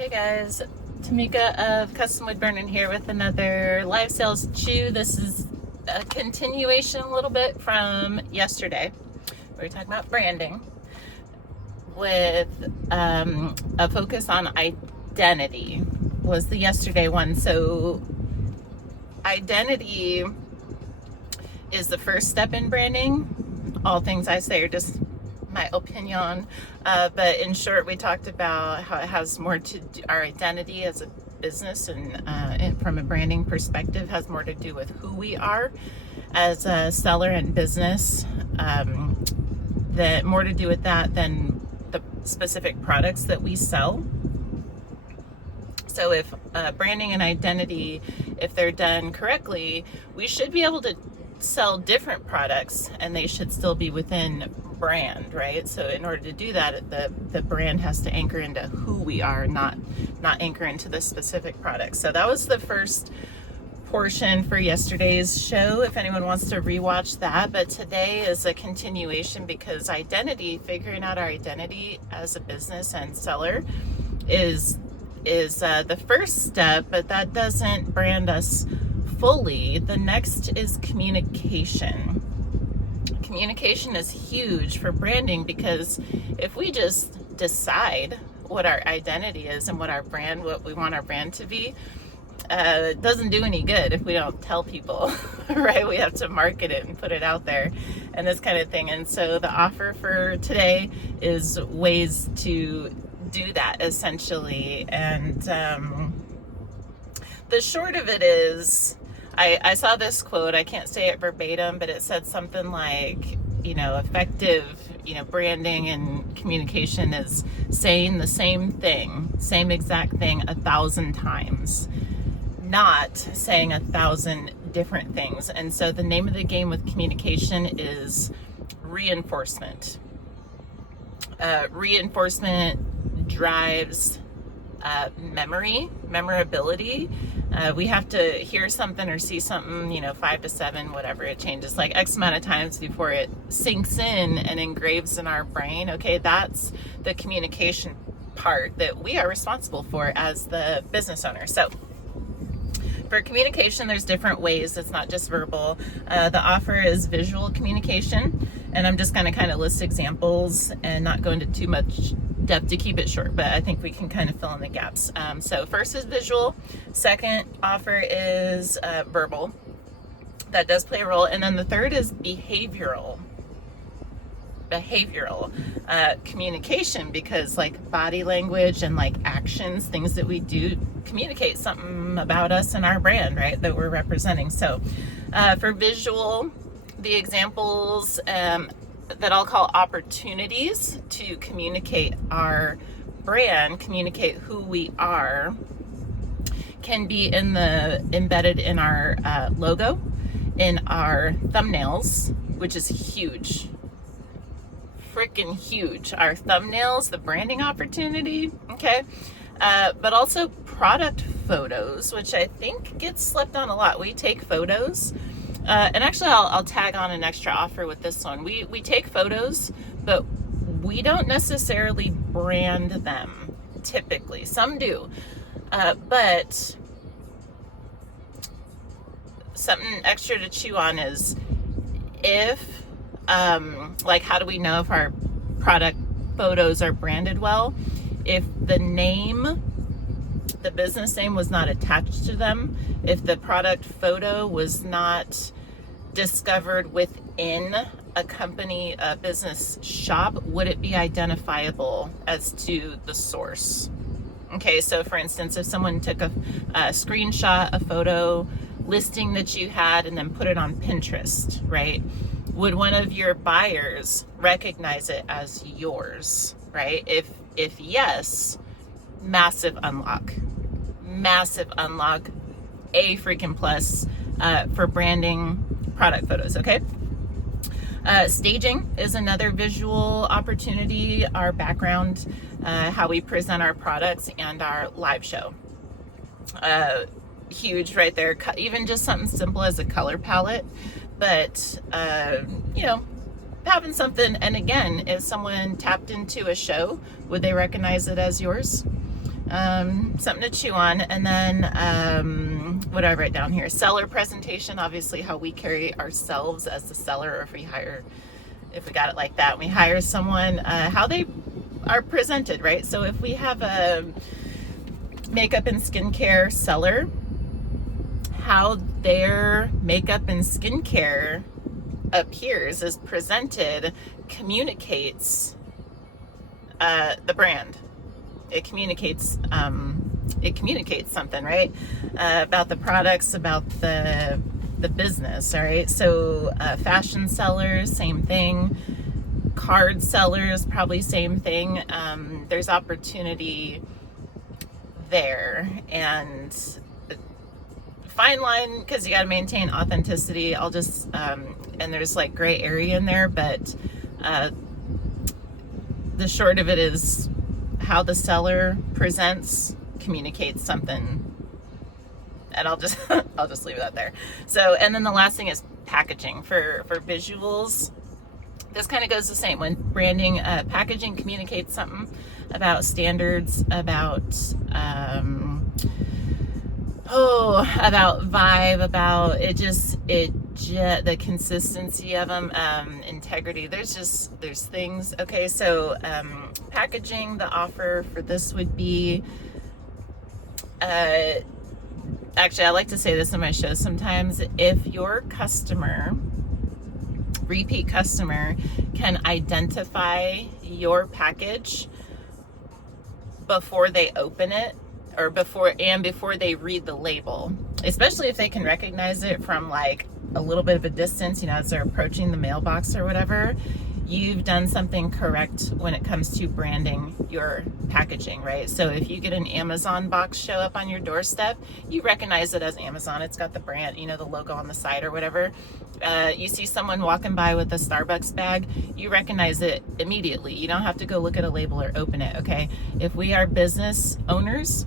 Hey guys, Tamika of Custom Wood Burning here with another live sales chew. This is a continuation a little bit from yesterday. We were talking about branding with a focus on identity was the yesterday one. So identity is the first step in branding. All things I say are just my opinion, but in short, we talked about how it has more to do, our identity as a business and from a branding perspective has more to do with who we are as a seller and business, that more to do with that than the specific products that we sell. So if branding and identity, if they're done correctly, we should be able to sell different products and they should still be within brand, right? So in order to do that, the brand has to anchor into who we are, not anchor into the specific product. So that was the first portion for yesterday's show, if anyone wants to rewatch that. But today is a continuation because identity, figuring out our identity as a business and seller is the first step, but that doesn't brand us fully. The next is communication. Communication is huge for branding because if we just decide what our identity is and what we want our brand to be, it doesn't do any good if we don't tell people, right? We have to market it and put it out there and this kind of thing. And so the offer for today is ways to do that essentially. And the short of it is, I saw this quote, I can't say it verbatim, but it said something like, effective, branding and communication is saying the same thing, same exact thing 1,000 times, not saying 1,000 different things. And so the name of the game with communication is reinforcement. Reinforcement drives memorability. We have to hear something or see something, 5 to 7, whatever, it changes like X amount of times before it sinks in and engraves in our brain. Okay, that's the communication part that we are responsible for as the business owner. So for communication, there's different ways. It's not just verbal. The offer is visual communication, and I'm just going to kind of list examples and not go into too much depth to keep it short, but I think we can kind of fill in the gaps. So first is visual. Second offer is verbal. That does play a role. And then the third is behavioral communication, because like body language and like actions, things that we do communicate something about us and our brand, right, that we're representing. So for visual, the examples that I'll call opportunities to communicate our brand, communicate who we are, can be embedded in our logo, in our thumbnails, which is huge, freaking huge. Our thumbnails, the branding opportunity, okay? But also product photos, which I think gets slept on a lot. We take photos. And actually, I'll tag on an extra offer with this one. We take photos, but we don't necessarily brand them typically. Some do. But something extra to chew on is if, how do we know if our product photos are branded well? If the business name was not attached to them, if the product photo was not discovered within a company, a business shop, would it be identifiable as to the source? Okay, so for instance, if someone took a screenshot, a photo listing that you had and then put it on Pinterest, right? Would one of your buyers recognize it as yours, right? If yes, massive unlock, a freaking plus for branding product photos. Okay. Staging is another visual opportunity. Our background, how we present our products, and our live show. Huge right there. Even just something simple as a color palette, but having something. And again, if someone tapped into a show, would they recognize it as yours? something to chew on. And then what do I write down here? Seller presentation, obviously how we carry ourselves as the seller, or if we got it like that, we hire someone, how they are presented, right? So if we have a makeup and skincare seller, how their makeup and skincare appears, is presented, communicates the brand. It communicates something, right? About the products, about the business, all right? So fashion sellers, same thing. Card sellers, probably same thing. There's opportunity there, and fine line, because you got to maintain authenticity. I'll just and there's like gray area in there, but the short of it is how the seller presents communicates something, and I'll just leave that there. So, and then the last thing is packaging for visuals. This kind of goes the same. When branding, packaging communicates something about standards, about about vibe, about the consistency of them, integrity. There's things. Okay, so packaging, the offer for this would be, actually, I like to say this in my shows sometimes. If your repeat customer, can identify your package before they open it, or before they read the label, especially if they can recognize it from like a little bit of a distance, as they're approaching the mailbox or whatever, you've done something correct when it comes to branding your packaging, right? So if you get an Amazon box show up on your doorstep, you recognize it as Amazon. It's got the brand, the logo on the side or whatever. You see someone walking by with a Starbucks bag, you recognize it immediately. You don't have to go look at a label or open it, okay? If we are business owners,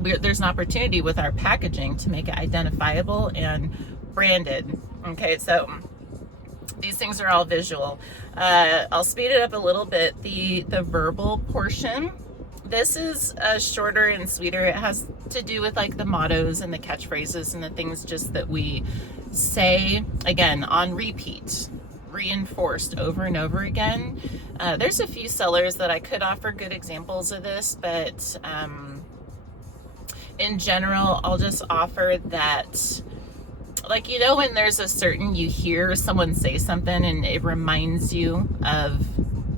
there's an opportunity with our packaging to make it identifiable and branded, okay? So these things are all visual. I'll speed it up a little bit. The verbal portion, this is shorter and sweeter. It has to do with like the mottos and the catchphrases and the things just that we say, again, on repeat, reinforced over and over again. There's a few sellers that I could offer good examples of this, but in general, I'll just offer that, like, when there's you hear someone say something and it reminds you of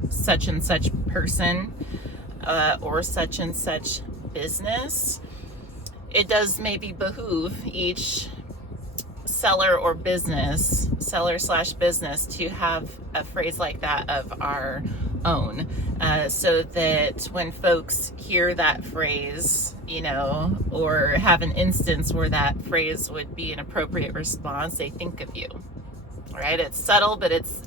such and such person, or such and such business, it does maybe behoove each seller slash business to have a phrase like that of our own, so that when folks hear that phrase, or have an instance where that phrase would be an appropriate response, they think of you. Right? It's subtle, but it's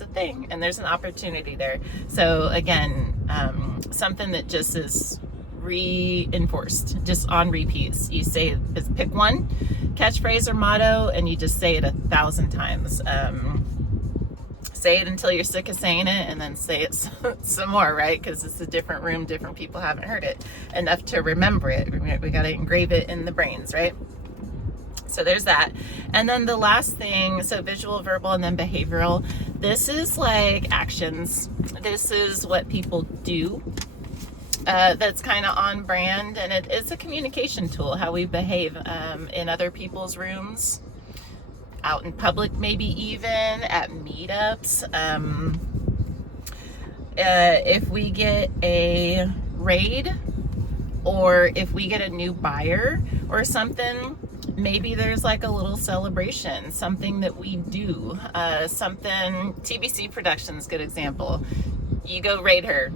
a thing, and there's an opportunity there. So again, something that just is reinforced, just on repeats. You say, pick one catchphrase or motto, and you just say it 1,000 times. Say it until you're sick of saying it, and then say it some more, right? Because it's a different room, different people haven't heard it enough to remember it. We got to engrave it in the brains, right? So there's that. And then the last thing, so visual, verbal, and then behavioral. This is like actions. This is what people do. That's kind of on brand, and it's a communication tool, how we behave in other people's rooms, out in public, maybe even at meetups. If we get a raid, or if we get a new buyer or something, maybe there's like a little celebration, something that we do, something. TBCproductions, good example. You go raid her.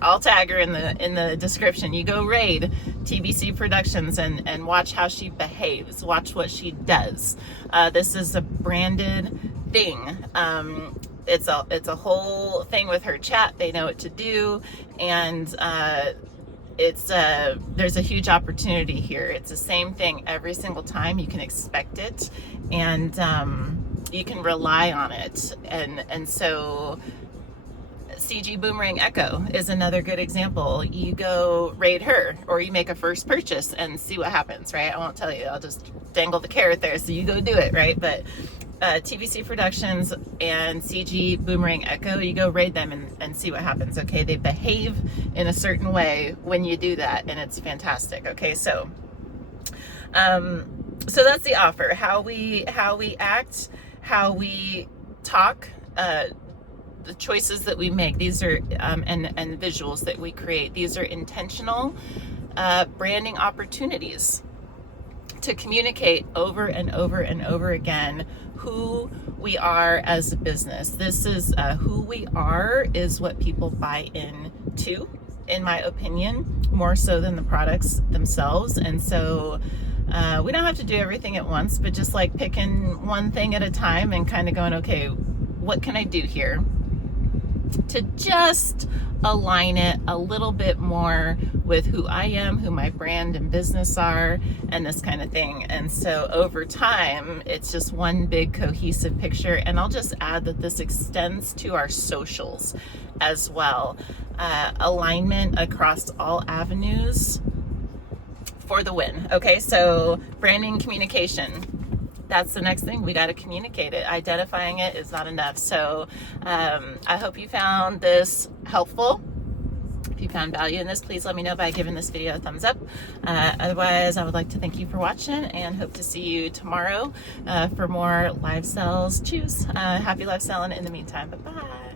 I'll tag her in the description. You go raid TBCproductions and watch how she behaves. Watch what she does. This is a branded thing. It's a whole thing with her chat. They know what to do, and there's a huge opportunity here. It's the same thing every single time. You can expect it, and you can rely on it, and so CG Boomerang Echo is another good example. You go raid her, or you make a first purchase and see what happens, right? I won't tell you, I'll just dangle the carrot there, so you go do it, right? But TBCproductions and CG Boomerang Echo, you go raid them and see what happens, okay? They behave in a certain way when you do that, and it's fantastic, okay? So so that's the offer. How we act, how we talk, the choices that we make, these are and the visuals that we create, these are intentional branding opportunities to communicate over and over and over again who we are as a business. This is who we are is what people buy into, in my opinion, more so than the products themselves. And so we don't have to do everything at once, but just like picking one thing at a time and kind of going, okay, what can I do here to just align it a little bit more with who I am, who my brand and business are, and this kind of thing. And so over time, it's just one big cohesive picture. And I'll just add that this extends to our socials as well. Alignment across all avenues for the win. Okay, so branding, communication. That's the next thing. We got to communicate it. Identifying it is not enough. So I hope you found this helpful. If you found value in this, please let me know by giving this video a thumbs up. Otherwise, I would like to thank you for watching and hope to see you tomorrow for more live sales. Choose. Happy live selling in the meantime. Bye-bye.